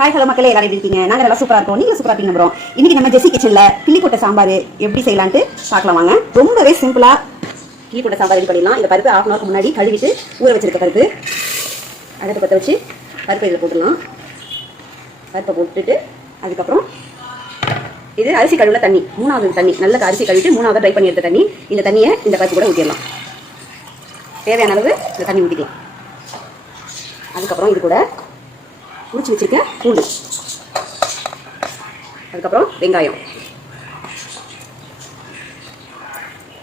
Hi hello மக்களே, எல்லாரும் எப்படி இருக்கீங்க? நாங்கள் நல்லா சூப்பராக இருக்கோம். நீங்கள் சூப்பராக இருப்பீங்க நம்புறோம். இன்னைக்கு நம்ம ஜெசி கிச்சனில் கிள்ளி போட்ட சாம்பார் எப்படி செய்யலான்ட்டு பார்க்கலாம் வாங்க. ரொம்பவே சிம்பிளாக கிள்ளி போட்ட சாம்பார் ரெடி பண்ணிடலாம். இந்த பருப்பு ½ ஹவருக்கு முன்னாடி கழுவிட்டு ஊற வச்சிருக்க பருப்பு அடுப்பு பற்ற வச்சு பருப்பு இதில் போட்டுடலாம். பருப்பை போட்டுட்டு அதுக்கப்புறம் இது அரிசி கழுவுல தண்ணி, 3வது தண்ணி, நல்ல அரிசி கழுவிட்டு 3வது ட்ரை பண்ணி எடுத்த தண்ணி. இந்த தண்ணியை இந்த பருப்பு கூட ஊற்றிடலாம். தேவையான அளவு இந்த தண்ணி ஊற்றிக்கலாம். அதுக்கப்புறம் இது கூட உரிச்சு வச்சிருக்க பூண்டு, அதுக்கப்புறம் வெங்காயம்,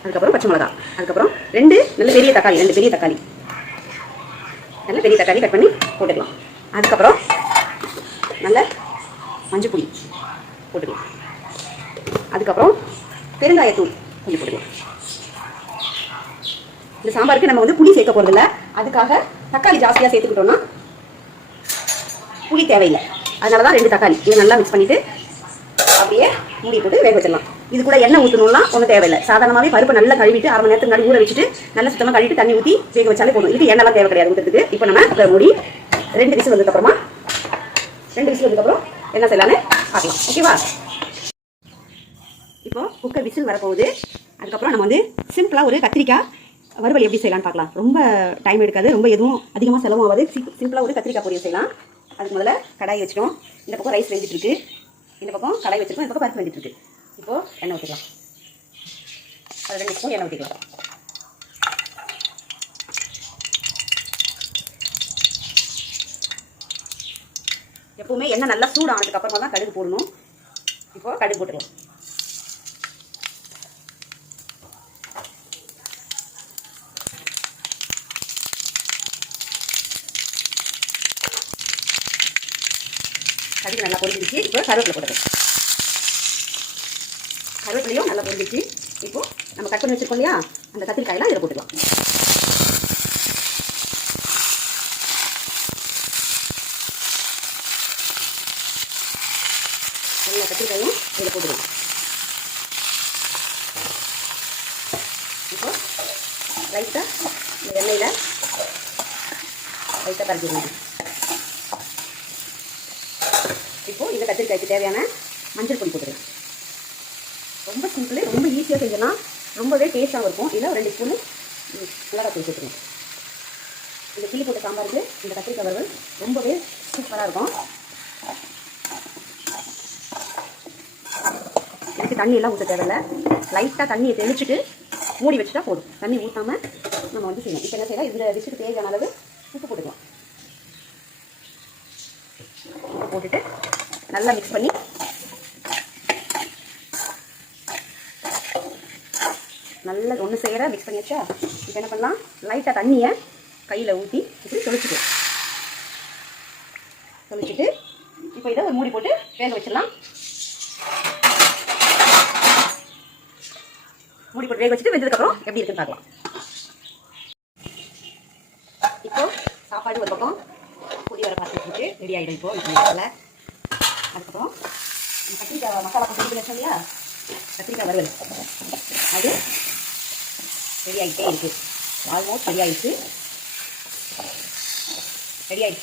அதுக்கப்புறம் பச்சை மிளகா, அதுக்கப்புறம் 2 நல்ல பெரிய தக்காளி, 2 பெரிய தக்காளி, நல்ல பெரிய தக்காளி கட் பண்ணி போட்டுக்கலாம். அதுக்கப்புறம் நல்ல மஞ்சள் பொடி போட்டுக்கலாம். அதுக்கப்புறம் பெருங்காயத்தூள் கொஞ்சம் போட்டுக்கலாம். இந்த சாம்பாருக்கு நம்ம புளி சேர்க்க போறதில்ல, அதுக்காக தக்காளி ஜாஸ்தியாக சேர்த்துக்கிட்டோம்னா புளி தேவையில்லை. அதனால தான் 2 தக்காளி. இதை நல்லா மிக்ஸ் பண்ணிட்டு அப்படியே மூடி போட்டு வேக வச்சிடலாம். இது கூட எண்ணெய் ஊற்றணும்லாம் ஒன்றும் தேவையில்லை. சாதாரணமாகவே பருப்பு நல்லா கழுவிட்டு 1/2 மணி நேரத்துக்கு முன்னாடி ஊற வச்சுட்டு நல்லா சுத்தமாக கழுவிட்டு தண்ணி ஊற்றி வேக வச்சாலே போதும். இதுக்கு எண்ணெய்லாம் தேவை கிடையாது ஊற்றுறதுக்கு. இப்போ நம்ம மூடி 2 விசில் வந்ததுக்கப்புறமா 2 விசில் வந்ததுக்கப்புறம் என்ன செய்யலான்னு பார்க்கலாம். ஓகேவா? இப்போ குக்கர் விசில் வரப்போகுது. அதுக்கப்புறம் நம்ம சிம்பிளாக ஒரு கத்திரிக்காய் வறுவல் எப்படி செய்யலான்னு பார்க்கலாம். ரொம்ப டைம் எடுக்காது, ரொம்ப எதுவும் அதிகமாக செலவும் ஆகாது. சிம்பிளாக ஒரு கத்திரிக்காய் பொரியல் செய்யலாம். அதுக்கு முதல்ல கடாய் வச்சிட்டோம். இந்த பக்கம் ரைஸ் வெந்துட்டு இருக்கு, இந்த பக்கம் கடாய் வச்சிருக்கோம், இந்த பக்கம் பருப்பு வெந்துட்டு இருக்கு. இப்போ எண்ணெய் ஊற்றிக்கலாம். ஒரு 2 ஸ்பூன் எண்ணெய் ஊற்றிக்கலாம். எப்பவுமே எண்ணெய் நல்லா சூடானதுக்கு அப்புறமா தான் கடுகு போடணும். இப்போ கடுகு போட்டுக்கலாம். கடுகு நல்லா பொரிஞ்சிருச்சு. இப்போ கருவேப்பிலை போட்டுக்கலாம். கருவேப்பிலையும் நல்லா பொரிஞ்சிருச்சு. இப்போ நம்ம கட் பண்ணி வச்சிருக்கோம் இல்லையா, அந்த கத்திரிக்காயெல்லாம் இதில் போட்டுக்கலாம். எல்லா கத்திரிக்காயும் இதில் போட்டுக்கலாம். இப்போ லைட்டாக இந்த எண்ணெயில் லைட்டாக பறிச்சிடணும். இப்போ இந்த கத்திரிக்காய்க்கு தேவையான மஞ்சள் பொடி போட்டுக்கலாம். ரொம்ப சிம்பிள், ரொம்ப ஈஸியாக செஞ்சலாம், ரொம்பவே டேஸ்ட்டாகவும் இருக்கும். இதில் 2 ஸ்பூன் மிளகாத்தூள் சேர்த்துக்கணும். இந்த கிள்ளி போட்ட சாம்பாருக்கு இந்த கத்திரிக்காய் வறுவல் ரொம்பவே சூப்பராக இருக்கும். இதுக்கு தண்ணி எல்லாம் ஊற்ற தேவையில்லை. லைட்டாக தண்ணியை தெளிச்சுட்டு மூடி வச்சுட்டா போதும். தண்ணி ஊற்றாமல் நம்ம செய்யணும். இப்போ என்ன செய்யலாம், இந்த டிஷ்ஷுக்கு தேவையான அளவு உப்பு போட்டுக்கலாம். உப்பு போட்டுட்டு நல்லா மிக்ஸ் பண்ணி நல்லா ஒன்று சேர மிக்ஸ் பண்ணியாச்சா. இப்போ என்ன பண்ணலாம், லைட்டாக தண்ணியை கையில் ஊற்றி இப்படி தொளிச்சுட்டு இப்போ இதை ஒரு மூடி போட்டு வேக வச்சிடலாம். மூடி போட்டு வேக வச்சுட்டு வெந்ததுக்கப்புறம் எப்படி இருக்குன்னு பார்க்கலாம். இப்போ சாப்பாடு ஒரு பக்கம் புளி வர பார்த்துட்டு ரெடி ஆகிடும். இப்போ இப்போ அதுக்கப்புறம் கத்திரிக்காய் மசாலா போட்டு வச்சோம் இல்லையா, கத்திரிக்காய் வறுவல் அது ரெடி ஆகிட்டே இருக்குது. ஆல்மோஸ்ட் ரெடி ஆகிடுச்சு.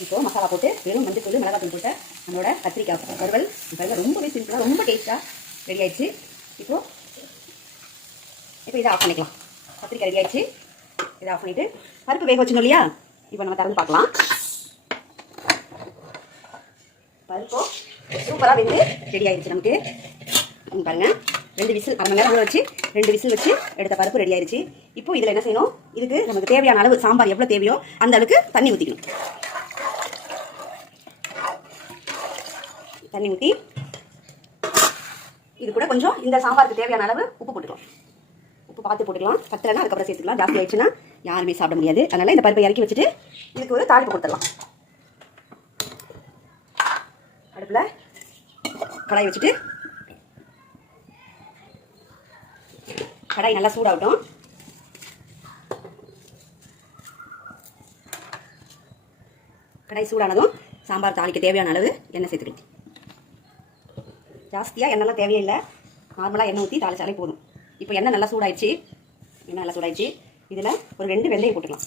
இப்போ மசாலா போட்டு வெறும் மஞ்சள் தூள் மிளகாத்தூள் போட்டு நம்மளோட கத்திரிக்காய் வறுவல் இப்போ ரொம்பவே சிம்பிளாக ரொம்ப டேஸ்ட்டாக ரெடி ஆகிடுச்சு. இப்போ இதை ஆஃப் பண்ணிக்கலாம். கத்திரிக்காய் ரெடி ஆகிடுச்சு. இதை ஆஃப் பண்ணிவிட்டு பருப்பு வேக வச்சுக்கணும் இல்லையா, இப்போ நம்ம திறந்து பார்க்கலாம். பருப்போ சூப்பராக வெந்து ரெடி ஆயிடுச்சு நமக்கு. பாருங்கள், 2 விசில் 1/2 மணி நேரம் ஊற வச்சு 2 விசில் வச்சு எடுத்த பருப்பு ரெடி ஆயிடுச்சு. இப்போ இதில் என்ன செய்யணும், இதுக்கு நமக்கு தேவையான அளவு சாம்பார் எவ்வளோ தேவையோ அந்த அளவுக்கு தண்ணி ஊற்றிக்கணும். தண்ணி ஊற்றி இது கூட கொஞ்சம் இந்த சாம்பாருக்கு தேவையான அளவு உப்பு போட்டுக்கலாம். உப்பு பார்த்து போட்டுக்கலாம். பத்தலைன்னா அதுக்கப்புறம் சேர்த்துக்கலாம். ஜாஸ்தி ஆயிடுச்சுன்னா யாருமே சாப்பிட முடியாது. அதனால் இந்த பருப்பை இறக்கி வச்சுட்டு இதுக்கு ஒரு தாளிப்பு கொடுத்துடலாம். அடுப்பில் கடாய் வச்சுட்டு கடாய் நல்லா சூடாகட்டும். கடாய் சூடானதும் சாம்பார் தாளிக்க தேவையான அளவு எண்ணெய் சேர்த்துக்கலாம். ஜாஸ்தியாக எண்ணெய்லாம் தேவையில்லை, நார்மலாக எண்ணெய் ஊற்றி தாளிச்சாலே போதும். இப்போ எண்ணெய் நல்லா சூடாயிடுச்சு. இதில் ஒரு 2 வெந்தயம் போட்டுக்கலாம்.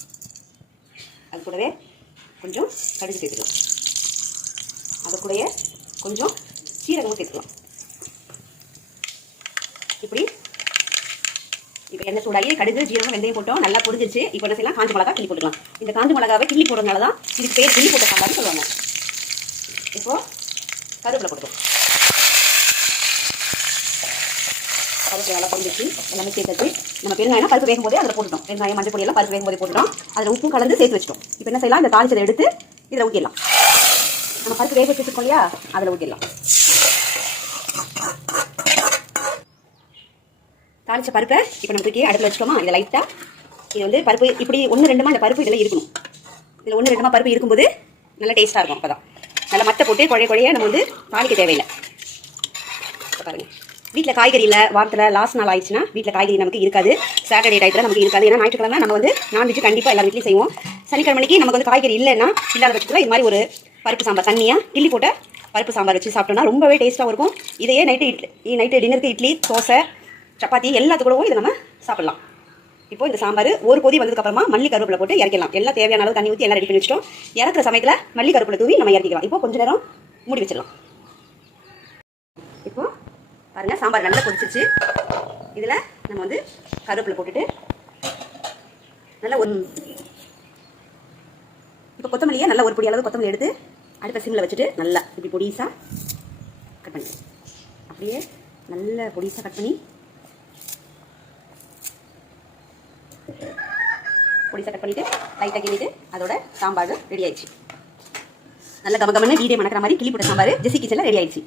அது கூடவே கொஞ்சம் கடுகு சேர்த்துக்கலாம். அது கூடயே கொஞ்சம் சீரகமும் சேர்த்துக்கலாம். இப்படி இப்போ எண்ணெய் சூடாகி கடுகு ஜீரகம் வெந்தயம் போட்டோம், நல்லா பொரிஞ்சிருச்சு. இப்போ என்ன செய்யலாம், காஞ்ச மிளகா கிள்ளி போட்டுக்கலாம். இந்த காஞ்ச மிளகாவை கிள்ளி போடுறதுனால தான் இதுக்கு பேர் கிள்ளி போட்ட சாம்பார்னு சொல்லுவாங்க. இப்போ கருவேப்பிலை போட்டுக்கலாம். கருவேப்பிலை நல்லா பொரிஞ்சிச்சு, எல்லாமே சேர்த்தாச்சு. நம்ம பெருங்காயம் பருப்பு வேகும் போதே அதில் போட்டுட்டோம். வெங்காயம் மஞ்சள் பொடி எல்லாம் பருப்பு வேகும் போதே போட்டுட்டோம். அதில் உப்பும் கலந்து சேர்த்து வச்சிட்டோம். இப்போ என்ன செய்யலாம், இந்த தாளிச்சதை எடுத்து இதில் ஊற்றிடலாம். நம்ம பருப்பு வேக வச்சுருக்கோம் இல்லையா, அதில் ஊற்றிடலாம். தாளிச்ச பருப்பை இப்போ நம்ம தூக்கி அடுப்பில் வச்சுட்டோமா, இதை லைட்டாக இது வந்து பருப்பு இப்படி 1-2 அந்த பருப்பு இதில் இருக்கணும். இதில் 1-2 பருப்பு இருக்கும்போது நல்லா டேஸ்ட்டாக இருக்கும். அப்போ தான் நல்லா மட்டை போட்டு குழைய நம்ம வந்து தாளிக்க தேவையில்லை. பாருங்கள், வீட்டில் காய்கறி இல்லை, வாரத்தில் லாஸ்ட் நாள் ஆயிடுச்சுன்னா வீட்டில் காய்கறி நமக்கு இருக்காது. சாட்டர்டே டயத்தில் நமக்கு இருக்காது. ஏன்னா ஞாயிற்றுக்கிழமை நம்ம வந்து நான்வெஜ் கண்டிப்பாக எல்லா வீட்லையும் செய்வோம். சனிக்கிழமைக்கு நமக்கு வந்து காய்கறி இல்லைன்னா இல்லாத பட்சத்தில் இது மாதிரி ஒரு பருப்பு சாம்பார் தண்ணியாக கிள்ளி போட்ட பருப்பு சாம்பார் வச்சு சாப்பிட்டோம்னா ரொம்பவே டேஸ்ட்டாக இருக்கும். இதையே நைட்டு டின்னருக்கு இட்லி, தோசை, சப்பாத்தி எல்லாத்துக்கூடவும் இதை நம்ம சாப்பிடலாம். இப்போ இந்த சாம்பார் ஒரு கொதி வந்ததுக்கப்புறமா மல்லி கருவேப்பிலை போட்டு இறக்கலாம். எல்லாம் தேவையான அளவு தண்ணி ஊற்றி எல்லாம் ரெடி பண்ணி வச்சிட்டோம். இறக்குற சமயத்தில் மல்லி கருவேப்பிலை தூவி நம்ம இறக்கிக்கலாம். இப்போ கொஞ்ச நேரம் மூடி வச்சிடலாம். இப்போ பாருங்கள், சாம்பார் நல்லா கொதிச்சிருச்சு. இதில் நம்ம வந்து கருவேப்பிலை போட்டுட்டு நல்லா இப்போ கொத்தமல்லியை நல்லா ஒரு பொடி அளவு கொத்தமல்லி எடுத்து அடுப்பை சிம்மில் வச்சுட்டு நல்லா இப்படி பொடிசாக கட் பண்ணி அப்படியே நல்ல பொடிசாக கட் பண்ணிவிட்டு லைட்டாக கிண்டிட்டு அதோட சாம்பார் ரெடி ஆயிடுச்சு. நல்ல கமகமன்னு வீடியோ மணக்கிற மாதிரி கிள்ளி போட்ட சாம்பார் ஜெசி கிச்சனில் ரெடி ஆயிடுச்சு.